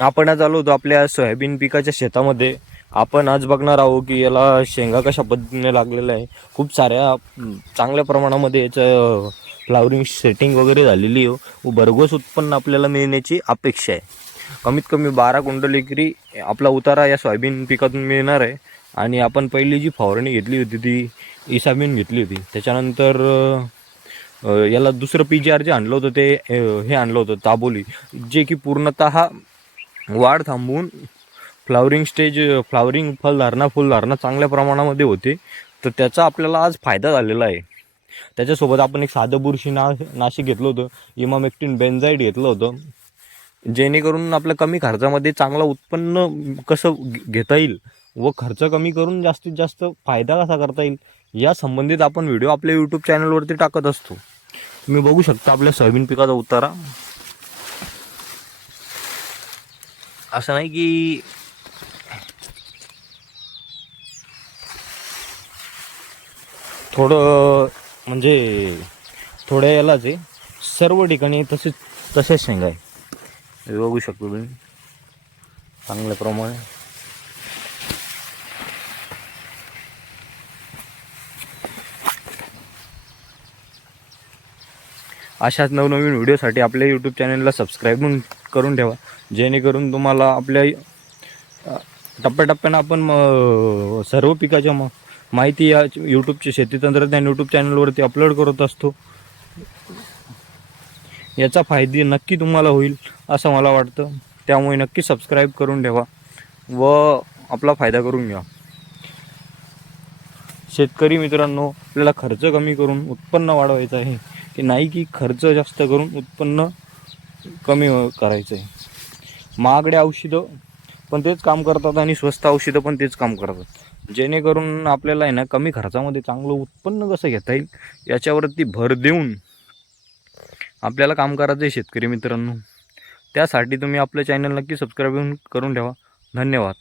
आपण आज आलो होतो आपल्या सोयाबीन पिकाच्या शेतामध्ये. आपण आज बघणार आहोत की याला शेंगा कशा पद्धतीने लागलेलं आहे. खूप साऱ्या चांगल्या प्रमाणामध्ये याचं फ्लावरिंग सेटिंग वगैरे झालेली आहे. व भरघोस उत्पन्न आपल्याला मिळण्याची अपेक्षा आहे. कमीत कमी बारा क्विंटल एकरी आपला उतारा या सोयाबीन पिकातून मिळणार आहे. आणि आपण पहिली जी फवारणी घेतली होती ती इसाबीन घेतली होती. त्याच्यानंतर याला दुसरं पी जी आर जे आणलं होतं ते हे आणलं होतं ताबोली. जे की पूर्णतः वाढ थांबवून फ्लावरिंग स्टेज फ्लावरिंग फलधारणा फुलधारणा चांगल्या प्रमाणामध्ये होते. तर त्याचा आपल्याला आज फायदा झालेला आहे. त्याच्यासोबत आपण एक साधं बुरशी ना नाशिक घेतलं होतं. इमामेक्टिन बेन्झाईड घेतलं होतं. जेणेकरून आपल्या कमी खर्चामध्ये चांगलं उत्पन्न कसं घे- घेता येईल व खर्च कमी करून जास्तीत जास्त फायदा कसा करता येईल या संबंधित आपण व्हिडिओ आपल्या यूट्यूब चॅनलवरती टाकत असतो. तुम्ही बघू शकता आपल्या सोयाबीन पिकाचा उतारा. असं नाही की थोडं म्हणजे थोड्या यालाच आहे. सर्व ठिकाणी तसेच तसेच शेंगा आहे. बघू शकतो तुम्ही. चांगल्या प्रमाणे. अशाच नवनवीन व्हिडिओसाठी आपल्या यूट्यूब चॅनलला सबस्क्राईब करून ठेवा. जेणेकरून तुम्हाला आपल्या टप्प्याटप्प्यानं आपण म, सर्व पिकाच्या म माहिती या यूट्यूबचे शेती तंत्रज्ञान यूट्यूब चॅनलवरती अपलोड करत असतो. याचा फायदे नक्की तुम्हाला होईल असं मला वाटतं. त्यामुळे नक्की सबस्क्राईब करून ठेवा व आपला फायदा करून घ्या. शेतकरी मित्रांनो आपल्याला खर्च कमी करून उत्पन्न वाढवायचं आहे. हे नाही की खर्च जास्त करून उत्पन्न कमी करायचं आहे महागडे औषधं पण तेच काम करतात आणि स्वस्त औषधं पण तेच काम करतात. जेणेकरून आपल्याला आहे ना कमी खर्चामध्ये चांगलं उत्पन्न कसं घेता येईल याच्यावरती भर देऊन आपल्याला काम करायचं आहे शेतकरी मित्रांनो. त्यासाठी तुम्ही आपलं चॅनल नक्की सबस्क्राईब करून ठेवा. धन्यवाद.